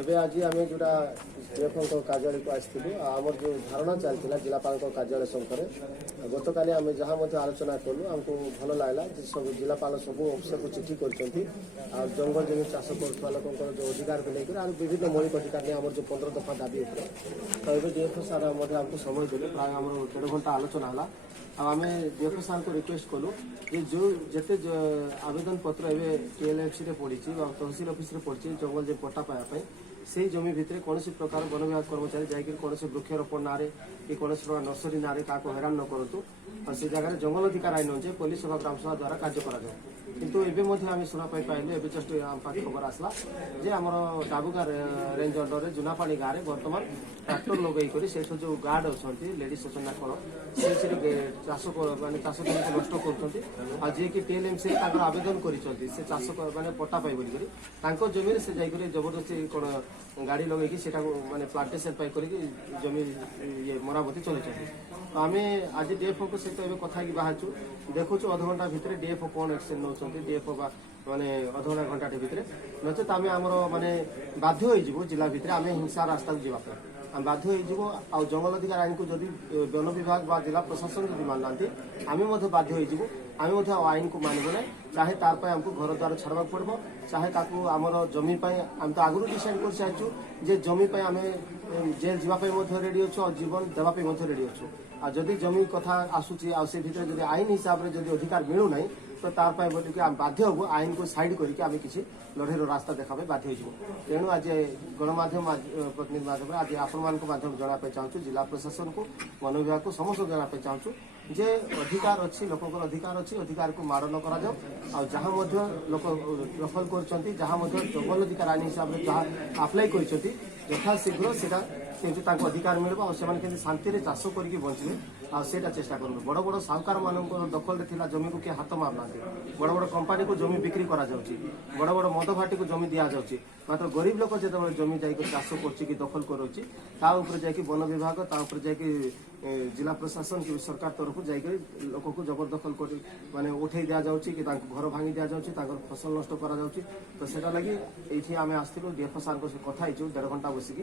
ଏବେ ଆଜି ଆମେ ଯୋଉଟା ଡିଏଫଓଙ୍କ କାର୍ଯ୍ୟାଳୟକୁ ଆସିଥିଲୁ ଆମର ଯେଉଁ ଧାରଣା ଚାଲିଥିଲା ଜିଲ୍ଲାପାଳଙ୍କ କାର୍ଯ୍ୟାଳୟ ସମ୍ପର୍କରେ ଗତକାଲି ଆମେ ଯାହା ମଧ୍ୟ ଆଲୋଚନା କଲୁ ଆମକୁ ଭଲ ଲାଗିଲା ଯେ ସବୁ ଜିଲ୍ଲାପାଳ ସବୁ ଅଫିସରକୁ ଚିଠି କରିଛନ୍ତି ଆଉ ଜଙ୍ଗଲ ଜମି ଚାଷ କରୁଥିବା ଲୋକଙ୍କର ଯେଉଁ ଅଧିକାରକୁ ନେଇକରି ଆଉ ବିଭିନ୍ନ ମୌଳିକ ଅଧିକାର ନେଇ ଆମର ଯେଉଁ 15 ଦଫା ଦାବି ଉପରେ ତ ଏବେ ଡିଏଫଓ ସାର୍ ମଧ୍ୟ ଆମକୁ ସମୟ ଦେଲେ ପ୍ରାୟ ଆମର 1.5 ଘଣ୍ଟା ଆଲୋଚନା ହେଲା ଆଉ ଆମେ ଡିଏଫଓ ସାର୍ଙ୍କୁ ରିକ୍ୱେଷ୍ଟ କଲୁ ଯେ ଯେଉଁ ଯେତେ ଆବେଦନ ପତ୍ର ଏବେ ଟିଏଲ୍ଏଫସିରେ ପଡ଼ିଛି ବା ତହସିଲ ଅଫିସରେ ପଡ଼ିଛି ଜଙ୍ଗଲ ଜମି ପଟ୍ଟା ପାଇବା ପାଇଁ ସେହି ଜମି ଭିତରେ କୌଣସି ପ୍ରକାର ବନ ବିଭାଗ କର୍ମଚାରୀ ଯାଇକରି କୌଣସି ବୃକ୍ଷରୋପଣ ନାଁରେ କି କୌଣସି ପ୍ରକାର ନର୍ସରୀ ନାଁରେ କାହାକୁ ହଇରାଣ ନ କରନ୍ତୁ ଆଉ ସେ ଜାଗାରେ ଜଙ୍ଗଲ ଅଧିକାର ଆଇନ ଅନୁଯାୟୀ ପୋଲିସ ସଭା ଗ୍ରାମସଭା ଦ୍ୱାରା କାର୍ଯ୍ୟ କରାଯାଏ କିନ୍ତୁ ଏବେ ମଧ୍ୟ ଆମେ ଶୁଣା ପାଇଲୁ ଏବେ ଜଷ୍ଟ ଆମ ପାଖରେ ଖବର ଆସିଲା ଯେ ଆମର ଡାବୁଗା ରେଞ୍ଜ ଅଣ୍ଡରରେ ଜୁନାପାଣି ଗାଁରେ ବର୍ତ୍ତମାନ ଟ୍ରାକ୍ଟର ଲଗାଇକରି ସେଠୁ ଯେଉଁ ଗାର୍ଡ ଅଛନ୍ତି ଲେଡିଜ୍ ଅଛନ୍ତି ନା କ'ଣ ସେଠି ଚାଷ ମାନେ ଚାଷ ଜମିକୁ ନଷ୍ଟ କରୁଛନ୍ତି ଆଉ ଯିଏକି ଟିଏଲ୍ଏମ୍ସି ତାଙ୍କର ଆବେଦନ କରିଛନ୍ତି ସେ ଚାଷ ମାନେ ପଟ୍ଟା ପାଇ ବୋଲିକରି ତାଙ୍କ ଜମିରେ ସେ ଯାଇକରି ଜବରଦସ୍ତି କ'ଣ ଗାଡ଼ି ଲଗେଇକି ସେଟାକୁ ମାନେ ପ୍ଲାଣ୍ଟେସନ୍ ପାଇଁ କରିକି ଜମି ଇଏ ମରାମତି ଚଲେଇଛନ୍ତି ତ ଆମେ ଆଜି ଡିଏଫଓଙ୍କ ସହିତ ଏବେ କଥା ହେଇକି ବାହାରିଛୁ ଦେଖୁଛୁ ଅଧଘଣ୍ଟା ଭିତରେ ଡିଏଫଓ କ'ଣ ଆକ୍ସନ୍ ନେଉଛନ୍ତି ଡିଏଫଓ ବା ମାନେ ଅଧଘଣ୍ଟା ଘଣ୍ଟାଟେ ଭିତରେ ନଚେତ ଆମେ ଆମର ମାନେ ବାଧ୍ୟ ହୋଇଯିବୁ ଜିଲ୍ଲା ଭିତରେ ଆମେ ହିଂସା ରାସ୍ତାକୁ ଯିବା ପାଇଁ ଆମେ ବାଧ୍ୟ ହୋଇଯିବୁ ଆଉ ଜଙ୍ଗଲ ଅଧିକାର ଆଇନକୁ ଯଦି ବନ ବିଭାଗ ବା ଜିଲ୍ଲା ପ୍ରଶାସନ ଯଦି ମାନୁନାହାନ୍ତି ଆମେ ମଧ୍ୟ ବାଧ୍ୟ ହୋଇଯିବୁ ଆମେ ମଧ୍ୟ ଆଇନକୁ ମାନିବୁ ନାହିଁ ଚାहे ତାର ପାଇଁ ଆମକୁ ଘର ଦ୍ୱାର ଛାଡ଼ିବାକୁ ପଡ଼ିବ ଚାहे ତାକୁ ଆମର ଜମି ପାଇଁ ଆମେ ତ ଆଗରୁ ଡିସାଇଡ୍ କରିସାରିଛୁ ଯେ ଜମି ପାଇଁ ଆମେ ଜେଲ୍ ଯିବା ପାଇଁ ମଧ୍ୟ ରେଡ଼ି ଅଛୁ ଆଉ ଜୀବନ ଦେବା ପାଇଁ ମଧ୍ୟ ରେଡ଼ି ଅଛୁ ଆଉ ଯଦି ଜମି କଥା ଆସୁଛି ଆଉ ସେ ଭିତରେ ଯଦି ଆଇନ ହିସାବରେ ଯଦି ଅଧିକାର ମିଳୁନାହିଁ ତ ତାର ପାଇଁ ବୋଲିକି ଆମେ ବାଧ୍ୟ ହେବୁ ଆଇନକୁ ସାଇଡ୍ କରିକି ଆମେ କିଛି ଲଢ଼େଇର ରାସ୍ତା ଦେଖା ପାଇଁ ବାଧ୍ୟ ହୋଇଯିବୁ ତେଣୁ ଆଜି ଗଣମାଧ୍ୟମ ପ୍ରତିନିଧି ମାଧ୍ୟମରେ ଆଜି ଆପଣମାନଙ୍କ ମାଧ୍ୟମରେ ଜଣାଇବା ପାଇଁ ଚାହୁଁଛୁ ଜିଲ୍ଲା ପ୍ରଶାସନକୁ ବନ ବିଭାଗକୁ ସମସ୍ତଙ୍କୁ ଜଣାଇବା ପାଇଁ ଚାହୁଁଛୁ ଯେ ଅଧିକାର ଅଛି ଲୋକଙ୍କର ଅଧିକାର ଅଛି ଅଧିକାରକୁ ମାଡ଼ ନ କରାଯାଉ ଆଉ ଯାହା ମଧ୍ୟ ଲୋକ ଦଖଲ କରୁଛନ୍ତି ଯାହା ମଧ୍ୟ ଜଙ୍ଗଲ ଅଧିକାର ଆଇନ ହିସାବରେ ଯାହା ଆପ୍ଲାଏ କରିଛନ୍ତି ଯଥାଶୀଘ୍ର ସେଇଟା କେମିତି ତାଙ୍କୁ ଅଧିକାର ମିଳିବ ଆଉ ସେମାନେ କେମିତି ଶାନ୍ତିରେ ଚାଷ କରିକି ବଞ୍ଚିବେ ଆଉ ସେଇଟା ଚେଷ୍ଟା କରନ୍ତୁ ବଡ଼ ବଡ଼ ସାହୁକାରମାନଙ୍କର ଦଖଲରେ ଥିଲା ଜମିକୁ କିଏ ହାତ ମାରୁନାହାନ୍ତି ବଡ଼ ବଡ଼ କମ୍ପାନୀକୁ ଜମି ବିକ୍ରି କରାଯାଉଛି ବଡ଼ ବଡ଼ ମଦ ଭାଟିକୁ ଜମି ଦିଆଯାଉଛି ମାତ୍ର ଗରିବ ଲୋକ ଯେତେବେଳେ ଜମି ଯାଇକି ଚାଷ କରୁଛି କି ଦଖଲ କରୁଛି ତା ଉପରେ ଯାଇକି ବନ ବିଭାଗ ତା ଉପରେ ଯାଇକି ଜିଲ୍ଲା ପ୍ରଶାସନ କି ସରକାର ତରଫରୁ ଯାଇକରି ଲୋକକୁ ଜବରଦଖଲ କରି ମାନେ ଉଠେଇ ଦିଆଯାଉଛି କି ତାଙ୍କୁ ଘର ଭାଙ୍ଗି ଦିଆଯାଉଛି ତାଙ୍କର ଫସଲ ନଷ୍ଟ କରାଯାଉଛି ତ ସେଟା ଲାଗି ଏଇଠି ଆମେ ଆସିଥିଲୁ ଡିଏଫଓ ସାର୍ଙ୍କ ସହ କଥା ହେଇଛୁ 1.5 ଘଣ୍ଟା ବସିକି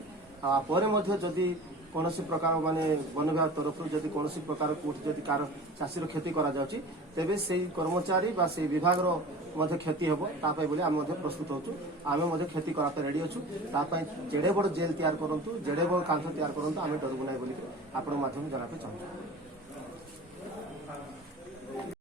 ପରେ ମଧ୍ୟ ଯଦି କୌଣସି ପ୍ରକାର ମାନେ ବନ ବିଭାଗ ତରଫରୁ ଯଦି କୌଣସି ପ୍ରକାର କୋଉଠି ଯଦି କାହାର ଚାଷୀର କ୍ଷତି କରାଯାଉଛି ତେବେ ସେଇ କର୍ମଚାରୀ ବା ସେଇ ବିଭାଗର ମଧ୍ୟ କ୍ଷତି ହେବ ତା ପାଇଁ ବୋଲି ଆମେ ମଧ୍ୟ ପ୍ରସ୍ତୁତ ଅଛୁ ଆମେ ମଧ୍ୟ କ୍ଷତି କରିବା ପାଇଁ ରେଡ଼ି ଅଛୁ ତା ପାଇଁ ଯେଡ଼େ ବଡ଼ ଜେଲ୍ ତିଆରି କରନ୍ତୁ ଯେଡ଼େ ବଡ଼ କାନ୍ଥ ତିଆରି କରନ୍ତୁ ଆମେ ଡରିବୁ ନାହିଁ ବୋଲି ଆପଣଙ୍କ ମାଧ୍ୟମରେ ଜଣାଇବା ପାଇଁ ଚାହୁଁଛୁ।